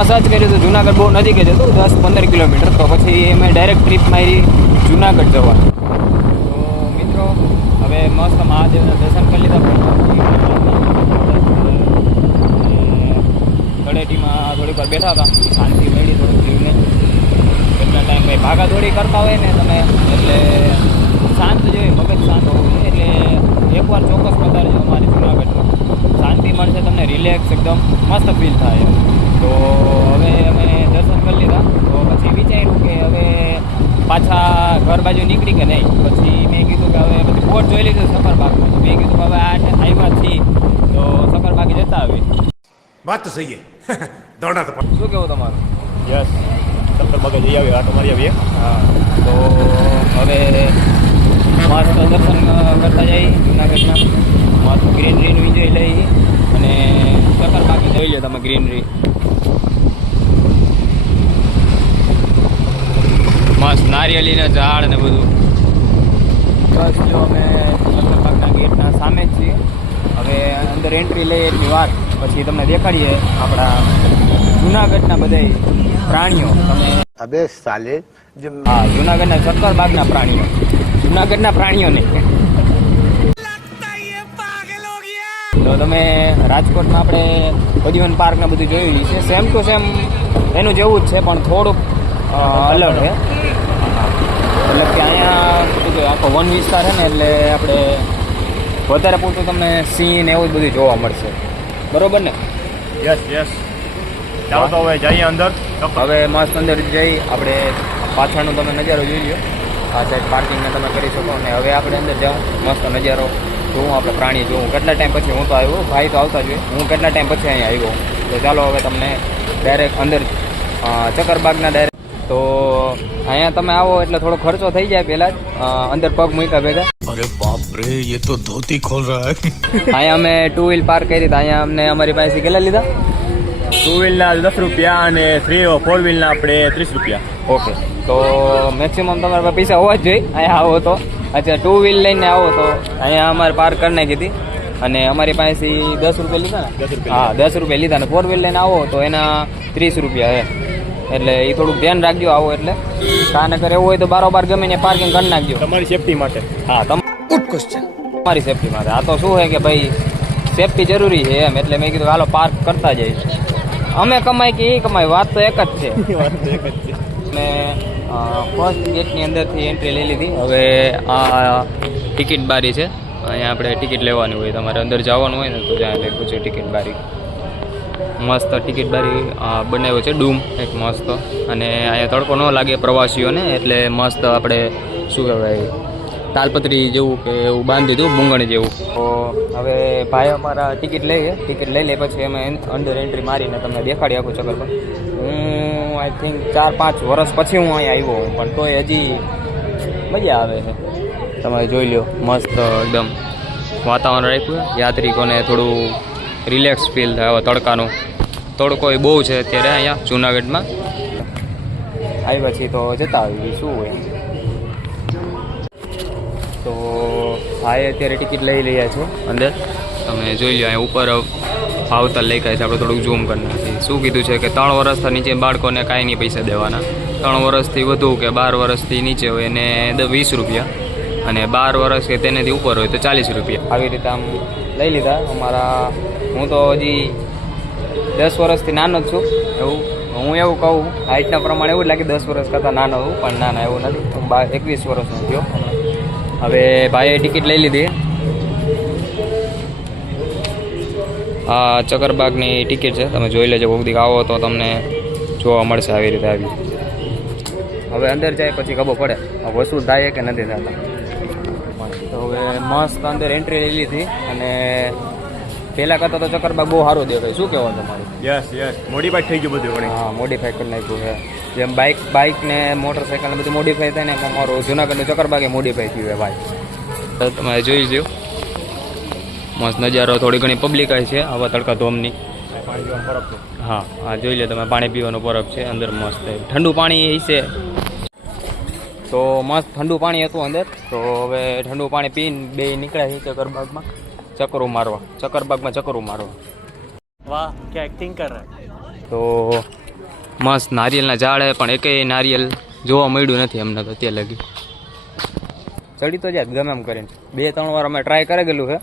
ગૂગલમાં search કર્યું તો જુનાગઢ બહુ નજીક જ હતું, દસ પંદર કિલોમીટર. તો પછી અમે ડાયરેક્ટ ટ્રીપ મારી જુનાગઢ જવા તો મિત્રો, હવે મસ્ત મહાદેવના દર્શન કરી લીધા તળેટીમાં થોડીક વાર બેઠા હતા. શાંતિ મળી, થોડુંક જીવને. એટલા ટાઈમ ભાઈ ભાગા દોડી કરતા હોય ને તમે, એટલે શાંત જોઈએ, મગજ શાંત હોવું એટલે એકવાર ચોક્કસ પધારજો અમારે જુનાગઢ શાંતિ મળશે તમને રિલેક્સ એકદમ મસ્ત ફીલ થાય તો હવે અમે દર્શન કરી લીધા. તો પછી વિચાર્યું કે હવે પાછા ઘર બાજુ નીકળી કે નહીં. પછી મેં કીધું કે હવે પછી બોટ જોઈ લીધું સફર સફરબાગમાં મેં કીધું કે હવે આ આવ્યા છીએ. તો સફરબાગ જતા આવી વાત તો સહી દોડા તો શું કેવું તમારું? યસ. સફરબાગે જઈ આવી આ તમારી આવીએ. હા. તો હવે મસ્ત દર્શન કરતા જઈ જુનાગઢના મસ્ત ગ્રીનરીનું એન્જોય લઈ અને સફર બાકી જોઈ લો તમે ગ્રીનરી મસ્ત નારિયેળીના ઝાડ ને બધું. બસ જો અમે સફરબાગના ગેટના સામે જ છીએ. હવે અંદર એન્ટ્રી લઈએ એટલી વાત. પછી તમને દેખાડીએ આપણા જુનાગઢના બધા પ્રાણીઓ. તમે અબે સાલે હા જુનાગઢના સક્કરબાગના પ્રાણીઓ. જુનાગઢના પ્રાણીઓને. તો તમે રાજકોટમાં આપણે પ્રદ્યુમન પાર્કને બધું જોયું છે. સેમ ટુ સેમ એનું જેવું જ છે પણ થોડુંક અલગ છે. એટલે કે અહીંયા શું કહેવાય આખો વન વિસ્તાર છે ને એટલે આપણે વધારે પૂરતું તમને સિંહ ને એવું જ બધું જોવા મળશે. બરોબર ને? યસ યસ ચાલો તો હવે જઈએ અંદર. હવે મસ્ત અંદર જઈ આપણે પાછળનો તમે નજારો જોઈ લો આ સાઈડ પાર્કિંગને તમે કરી શકો અને હવે આપણે અંદર જાઓ. મસ્ત નજારો. જોઉં આપણે પ્રાણી જોઉં. કેટલા ટાઈમ પછી હું તો આવ્યો? ભાઈ તો આવતા જોઈએ હું કેટલા ટાઈમ પછી અહીંયા આવ્યો? તો ચાલો હવે તમને ડાયરેક્ટ અંદર ચક્કરબાગના ડાયરેક્ટ તો અહીંયા તમે આવો એટલે થોડો ખર્ચો થઈ જાય પહેલા અંદર પગ મૂક્યા ભેગા. અરે બાપ તો ધોતી ખોલ અહીંયા અમે ટુ વ્હીલ પાર્ક કરી હતા અહીંયા અમને અમારી પાસે કેટલા લીધા? ટુ વ્હીલના દસ રૂપિયા અને થ્રી ફોર વ્હીલના આપણે ત્રીસ રૂપિયા. ઓકે તો મેક્સિમમ તમારા પૈસા હોવા જ જોઈએ. અહીંયા આવો તો. અચ્છા ટુ વ્હીલ લઈને આવો તો અહીંયા અમારે પાર્ક કરી નાખી હતી. અને અમારી પાસેથી દસ રૂપિયા લીધા ને? હા દસ રૂપિયા લીધા ને. ફોર વ્હીલ લઈને આવો તો એના ત્રીસ રૂપિયા હે. એટલે એ થોડુંક ધ્યાન રાખજો આવો એટલે. કાનકર એવું હોય તો બારોબાર ગમે ને પાર્કિંગ કરી નાખજો. તમારી સેફટી માટે. હા તમ તમારી સેફટી માટે. આ તો શું છે કે ભાઈ સેફટી જરૂરી છે એમ. એટલે મેં કીધું હાલો પાર્ક કરતા જઈએ અમે કમાય કે એ કમાય વાત તો એક જ છે. મેં ફર્સ્ટ ગેટની અંદરથી એન્ટ્રી લઈ લીધી. હવે આ ટિકિટ બારી છે. અહીંયા આપણે ટિકિટ લેવાની હોય, તમારે અંદર જવાનું હોય ને, તો ત્યાં લખ્યું છે ટિકિટ બારી. મસ્ત ટિકિટ બારી બનાવ્યો છે, ડૂમ. એક મસ્ત. અને અહીંયા તડકો ન લાગે પ્રવાસીઓને, એટલે મસ્ત આપણે, શું કહેવાય, તાલપત્રી જેવું કે એવું બાંધી દીધું બુંગણ જેવું. તો હવે ભાઈ અમારા ટિકિટ લઈએ. ટિકિટ લઈ લે, પછી અમે અંદર એન્ટ્રી મારીને તમને દેખાડી આપું ચક્કર પર. હું આઈ થિંક ચાર પાંચ વર્ષ પછી હું અહીંયા આવ્યો હું પણ તોય હજી મજા આવે છે. તમે જોઈ લો મસ્ત એકદમ વાતાવરણ રાખ્યું યાત્રિકોને થોડું રિલેક્સ ફીલ થાય હવે તડકાનું. તડકો એ બહુ છે અત્યારે અહીંયા જુનાગઢમાં. આવ્યા પછી તો જતા આવી શું હોય? તો ભાઈ અત્યારે ટિકિટ લઈ રહ્યા છો. અંદર. તમે જોઈ લો અહીંયા ઉપર આવતા લઈ ગયા છે આપણે થોડુંક ઝૂમ કરી નાખીએ. શું કીધું છે કે ત્રણ વર્ષથી નીચે બાળકોને કાંઈ નહીં પૈસા દેવાના. ત્રણ વર્ષથી વધુ કે બાર વર્ષથી નીચે હોય એને વીસ રૂપિયા અને બાર વર્ષ કે તેનાથી ઉપર હોય તો ચાલીસ રૂપિયા. આવી રીતે આમ લઈ લીધા. અમારા હું તો હજી દસ વર્ષથી નાનો જ છું. એવું હું એવું કહું હાઇટના પ્રમાણે એવું લાગે દસ વર્ષ કરતાં નાનો હું પણ ના ના, એવું નથી. હું એકવીસ વર્ષનો થયો હવે ભાઈએ ટિકિટ લઈ લીધી. આ ચક્કરબાગની ટિકિટ છે તમે જોઈ લેજો કોઈક આવો તો તમને જોવા મળશે આવી રીતે આવી. હવે અંદર જાય પછી ખબર પડે આ વસૂલ થાય કે નથી થતા. તો હવે મસ્ત અંદર એન્ટ્રી લઈ લીધી અને પહેલાં કરતાં તો ચક્કરબાગ બહુ સારું દેખાય. શું કહેવાનું તમારું? યસ યસ મોડીફાઈ થઈ ગયું બધું હા મોડિફાઈ કરી નાખ્યું છે. જેમ બાઇક બાઇક ને મોટરસાઇકલ ને બધું મોડિફાઈ થાય ને અમારું જુનાગઢનું ચક્કરબાગે મોડિફાઈ થયું છે ભાઈ. તો તમે જોઈ લ્યો મસ્ત નજારો થોડી ઘણી પબ્લિક છે આવા તડકા ધોમની. હા હા જોઈ લે તમે પાણી પીવાનો બરફ છે અંદર મસ્ત ઠંડુ પાણી હશે તો મસ્ત ઠંડુ પાણી હતું અંદર. તો હવે ઠંડુ પાણી પીને બે નીકળ્યા છે ચક્કરબાગમાં ચકરું મારવા. ચક્કરબાગમાં ચકરું મારવા. વાહ કે એક્ટિંગ કર તો મસ્ત નારિયેલના ઝાડ પણ એકેય નારિયેલ જોવા મળ્યું નથી અમને તો અત્યારે લગી. ચડી તો જાય ગમે એમ કરીને. બે ત્રણ વાર અમે ટ્રાય કરેલું છે.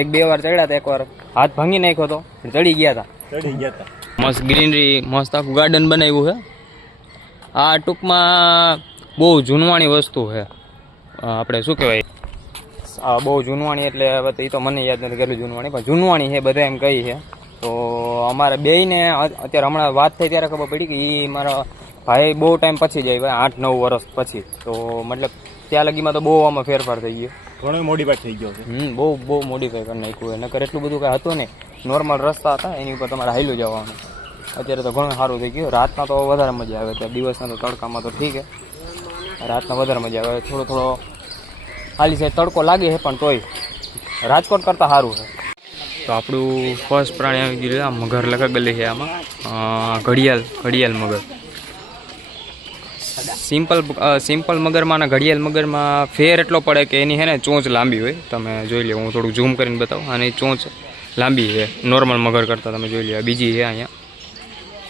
એક બે વાર ચડ્યા હતા એકવાર. હાથ ભાંગી નાખ્યો હતો ચડી ગયા હતા. ચડી ગયા હતા. મસ્ત ગ્રીનરી મસ્ત આખું ગાર્ડન બનાવ્યું છે. આ ટૂંકમાં બહુ જૂનવાણી વસ્તુ છે. આપણે શું કહેવાય? આ બહુ જૂનવાણી એટલે હવે એ તો મને યાદ નથી કેટલું જૂનવાણી પણ જૂનવાણી છે બધા એમ કહી છે. તો અમારે બેયને અત્યારે હમણાં વાત થઈ ત્યારે ખબર પડી કે એ મારા ભાઈ બહુ ટાઈમ પછી જાય ભાઈ આઠ નવ વર્ષ પછી. તો મતલબ ત્યાં લગીમાં તો બહુ આમાં ફેરફાર થઈ ગયો. ઘણો મોડીફાઈ થઈ ગયો છે. હમ બહુ બહુ મોડિફાઈ કરી નાખ્યું હોય નકર એટલું બધું કાંઈ હતું ને નોર્મલ રસ્તા હતા એની ઉપર તમારે હાઈલું જવાનું. અત્યારે તો ઘણું સારું થઈ ગયું. રાતના તો વધારે મજા આવે. અત્યારે દિવસના તો તડકામાં તો ઠીક છે. રાતના વધારે મજા આવે. થોડો થોડો ખાલી સાઈડ તડકો લાગે છે પણ તોય રાજકોટ કરતાં સારું છે. તો આપણું ફર્સ્ટ પ્રાણી આવી ગયું આ મગર લગાવેલી છે આમાં. ઘડિયાળ ઘડિયાળ મગર. સિમ્પલ સિમ્પલ મગરમાં અને ઘડિયાળ મગરમાં ફેર એટલો પડે કે એની હે ને ચોંચ લાંબી હોય. તમે જોઈ લો હું થોડું ઝૂમ કરીને બતાવું. અને ચોંચ લાંબી છે, નોર્મલ મગર કરતાં. તમે જોઈ લો બીજી છે અહીંયા.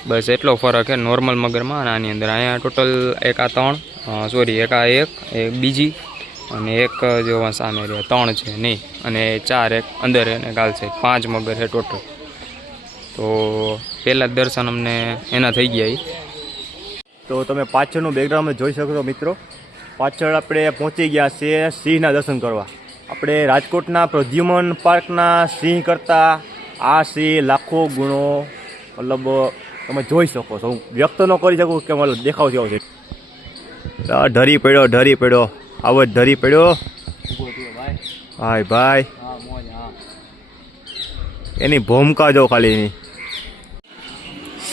બસ એટલો ફરક છે નોર્મલ મગરમાં અને આની અંદર. અહીંયા ટોટલ એક આ ત્રણ સોરી, એક આ એક એક બીજી અને એક જેવા સામે રહ્યા ત્રણ છે, નહીં. અને ચાર એક અંદર અને ગાલ છે પાંચ મગર છે ટોટલ. તો પહેલાં જ દર્શન અમને એના થઈ ગયા. તો તમે પાછળનું બેકગ્રાઉન્ડ જોઈ શકો છો મિત્રો. પાછળ આપણે પહોંચી ગયા છીએ સિંહના દર્શન કરવા. આપણે રાજકોટના પ્રદ્યુમન પાર્કના સિંહ કરતાં આ સિંહ લાખો ગુણો, મતલબ, તમે જોઈ શકો છો. હું વ્યક્ત ન કરી શકું કે મતલબ દેખાવ જેવો છે. ઢરી પડ્યો ઢરી પડ્યો. આવો ઢરી પડ્યો. ભાઈ ભાઈ. એની ભૂમકા જો ખાલી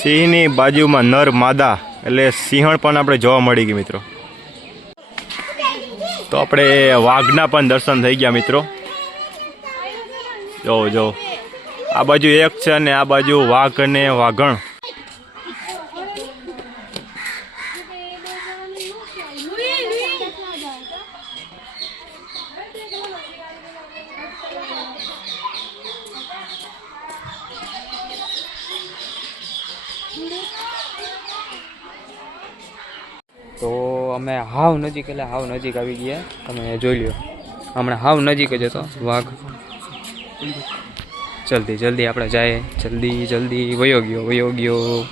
સિંહની બાજુમાં નર માદા. એટલે સિંહણ પણ આપણે જોવા મળી ગઈ મિત્રો. તો આપણે વાઘના પણ દર્શન થઈ ગયા મિત્રો. જો જો. આ બાજુ એક છે અને આ બાજુ વાઘ અને વાઘણ તો અમે હાવ નજીક, એટલે હાવ નજીક આવી ગયા. તમે જોઈ લો હમણાં હાવ નજીક જ હતો વાઘ. જલ્દી જલ્દી આપણે જાય. જલ્દી જલ્દી. વયો ગયો વયો ગયો.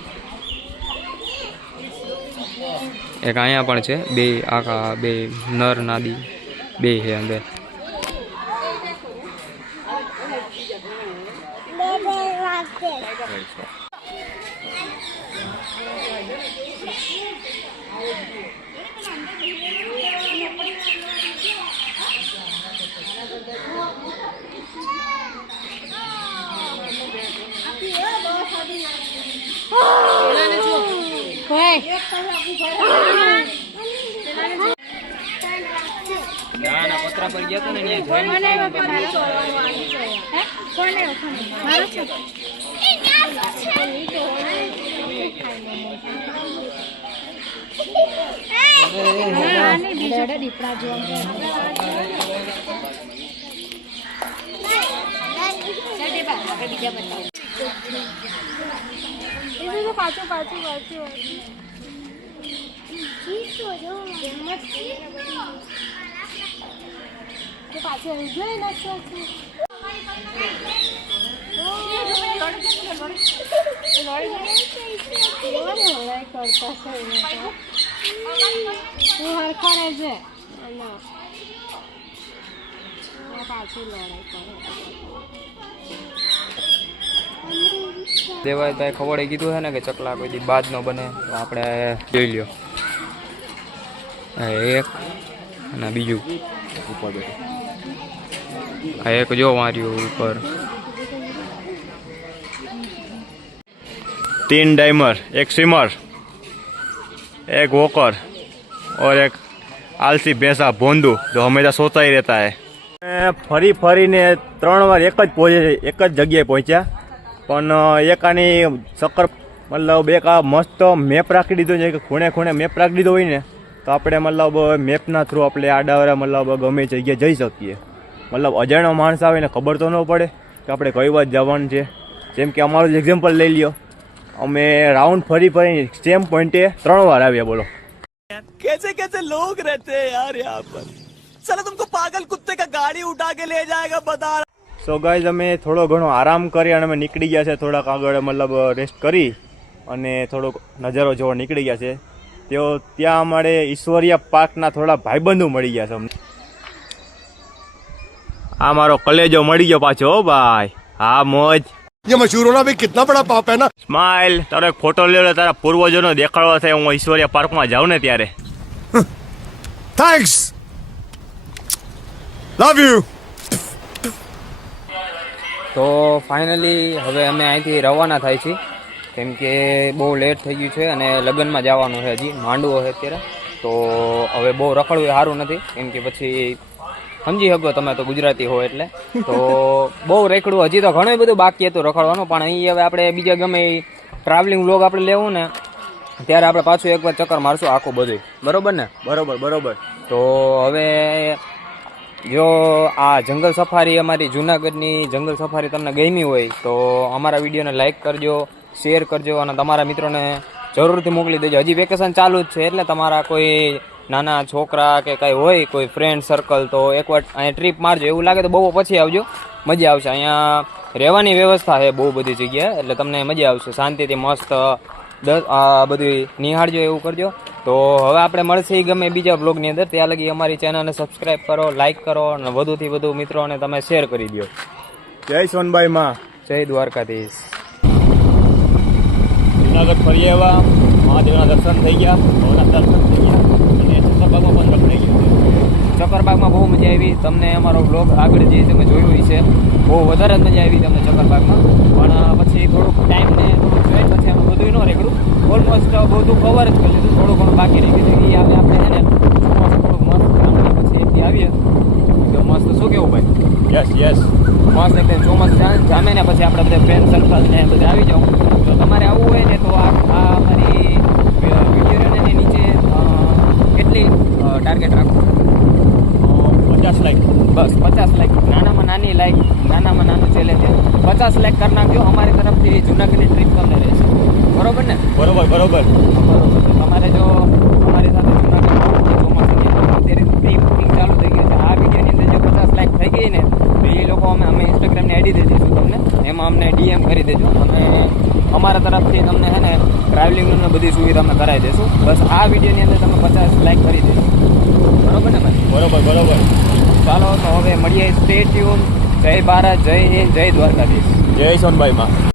એક અહીંયા પણ છે. બે આખા, બે નર નાદી. બે છે અંદર. ના પતરા પર ગયા હતા ને ત્યાં પાછું પાછું પાછું. પાછળ જોઈ લડાઈ કરે દેવાયભાઈ ખવડે કીધું છે ને કે ચકલા કોઈ બાદ ન બને આપણે જોઈ લ્યો. એક અને આ બીજું આ એક જો માર્યું ઉપર तीन डाइमर एक स्विमर एक वॉकर और एक आलसी भैंसा भोंदू जो हमेशा सोता ही रहता है ફરી ફરીને ત્રણ વાર એક જ પહોંચે એક જ જગ્યાએ પહોંચ્યા પણ એક આની સક્કર મતલબ એક આ મસ્ત મેપ રાખી દીધો છે કે ખૂણે ખૂણે મેપ રાખી દીધો હોય ને તો આપણે મતલબ મેપના થ્રુ આપણે આડાવરા મતલબ ગમે તે જગ્યાએ જઈ શકીએ મતલબ અજાણ્યો માણસ આવે ને ખબર તો ન પડે કે આપણે કઈ વાત જવાનું છે જેમ કે અમારું જ એક્ઝામ્પલ લઈ લ્યો અમે રાઉન્ડ ફરી ફરી સેમ પોઈન્ટે ત્રણ વાર આવ્યા બોલો कैसे कैसे लोग रहते हैं यार यहाँ पर चलो तुमको पागल कुत्ते का गाड़ी उठा के ले जाएगा बता સો ગાઈઝ અમે થોડો ઘણો આરામ કરી અને અમે નીકળી ગયા છે થોડાક આગળ મતલબ રેસ્ટ કરી અને થોડોક નજારો જોવા નીકળી ગયા છે તેઓ ત્યાં અમારે ઈશ્વરિયા પાર્કના થોડા ભાઈબંધો મળી ગયા છે અમને આ મારો કલેજો મળી ગયો પાછો હો ભાઈ હા મોજ ये मशहूर होना भी कितना बड़ा पाप है ना સ્માઇલ તારો એક ફોટો લેવો તારા પૂર્વજોનો દેખાડવા થાય હું ઈશ્વરિયા પાર્કમાં જાઉં ને ત્યારે थैंक्स लव यू તો ફાઇનલી હવે અમે અહીંથી રવાના થાય છીએ કેમ કે બહુ લેટ થઈ ગયું છે અને લગ્નમાં જવાનું છે હજી માંડવો છે અત્યારે. તો હવે બહુ રખડવું એ સારું નથી. કેમ કે પછી સમજી શકો તમે તો ગુજરાતી હો એટલે. તો બહુ રેકડું હજી તો ઘણું બધું બાકી હતું રખડવાનું પણ અહીં હવે આપણે બીજા ગમે ટ્રાવેલિંગ લોગ આપણે લેવું ને ત્યારે આપણે પાછું એકવાર ચક્કર મારશું આખું બધું બરોબર ને? બરોબર બરોબર. તો હવે જો આ જંગલ સફારી અમારી જુનાગઢની જંગલ સફારી તમને ગમી હોય તો અમારા વિડીયોને લાઈક કરજો. શેર કરજો અને તમારા મિત્રોને જરૂરથી મોકલી દેજો. હજી વેકેશન ચાલુ જ છે એટલે તમારા કોઈ નાના છોકરા કે કાંઈ હોય કોઈ ફ્રેન્ડ સર્કલ તો એકવાર અહીંયા ટ્રીપ મારજો. એવું લાગે તો બહુ પછી આવજો. મજા આવશે. અહીંયા રહેવાની વ્યવસ્થા છે બહુ બધી જગ્યાએ એટલે તમને મજા આવશે. શાંતિથી મસ્ત દસ બધું નિહાળજો એવું કરજો. તો હવે આપણે મળશે ગમે બીજા બ્લોગની અંદર. ત્યાં લગી અમારી ચેનલને સબસ્ક્રાઈબ કરો લાઇક કરો અને વધુથી વધુ મિત્રોને તમે શેર કરી દો જય સોનભાઈ માં. જય દ્વારકાધીશ. જુનાગઢ ફરી આવ્યા. મહાદેવના દર્શન થઈ ગયા. ભવના દર્શન થઈ ગયા. અને ચક્કરબાગમાં પણ રખડાઈ ગયું ચક્કરબાગમાં બહુ મજા આવી. તમને અમારો બ્લોગ આગળ જે તમે જોયું હશે બહુ વધારે જ મજા આવી તમને ચક્કરબાગમાં પણ પછી થોડુંક ટાઈમને થોડુંક જોઈ પછી અમે બધું ન રેકડું ઓલમોસ્ટ બધું કવર જ કરી લીધું. થોડું ઘણું બાકી રહી ગયું એ આપણે આપણે છે ને થોડુંક મસ્ત કામ પછી એકથી આવીએ. તો મસ્ત. શું કેવું ભાઈ? યસ યસ મસ્ત એકદમ ચોમાસ જામે ને પછી આપણે બધા ફ્રેન્ડ સર્કલ ને બધા આવી જાઓ તો તમારે આવવું હોય ને તો આ આ અમારી વિડીયોની નીચે કેટલી ટાર્ગેટ રાખો? પચાસ લાખ બસ પચાસ લાખ નાનામાં નાની લાઈક નાનામાં નાનું ચેલેન્જ છે પચાસ લાખ કરી નાખજો અમારી તરફથી જુનાગઢની ટ્રીપ તમને રહેશે. બરોબર ને? બરોબર બરોબર. બરોબર. તમારે જો અમારી સાથે જુનાગઢ આવવું હોય ચોમાસાની અંદર અત્યારે પ્રી બુકિંગ ચાલુ થઈ ગયું છે આ વિડીયોની અંદર જો પચાસ લાખ થઈ ગઈ ને તો એ લોકો અમે અમે ઇન્સ્ટાગ્રામની આઈડી દઈ દઈશું તમને એમાં અમને ડીએમ કરી દેજો અને અમારા તરફથી તમને છે ને ટ્રાવેલિંગની બધી સુવિધા અમે કરાવી દઈશું. બસ આ વિડીયોની અંદર તમે પચાસ લાઈક કરી દેજો. બરોબર ને ભાઈ? બરોબર બરોબર. ચાલો તો હવે મળીએ. સ્ટે ટ્યુન જય ભારત જય હિન્દ જય દ્વારકાધીશ. જય સોનભાઈ માં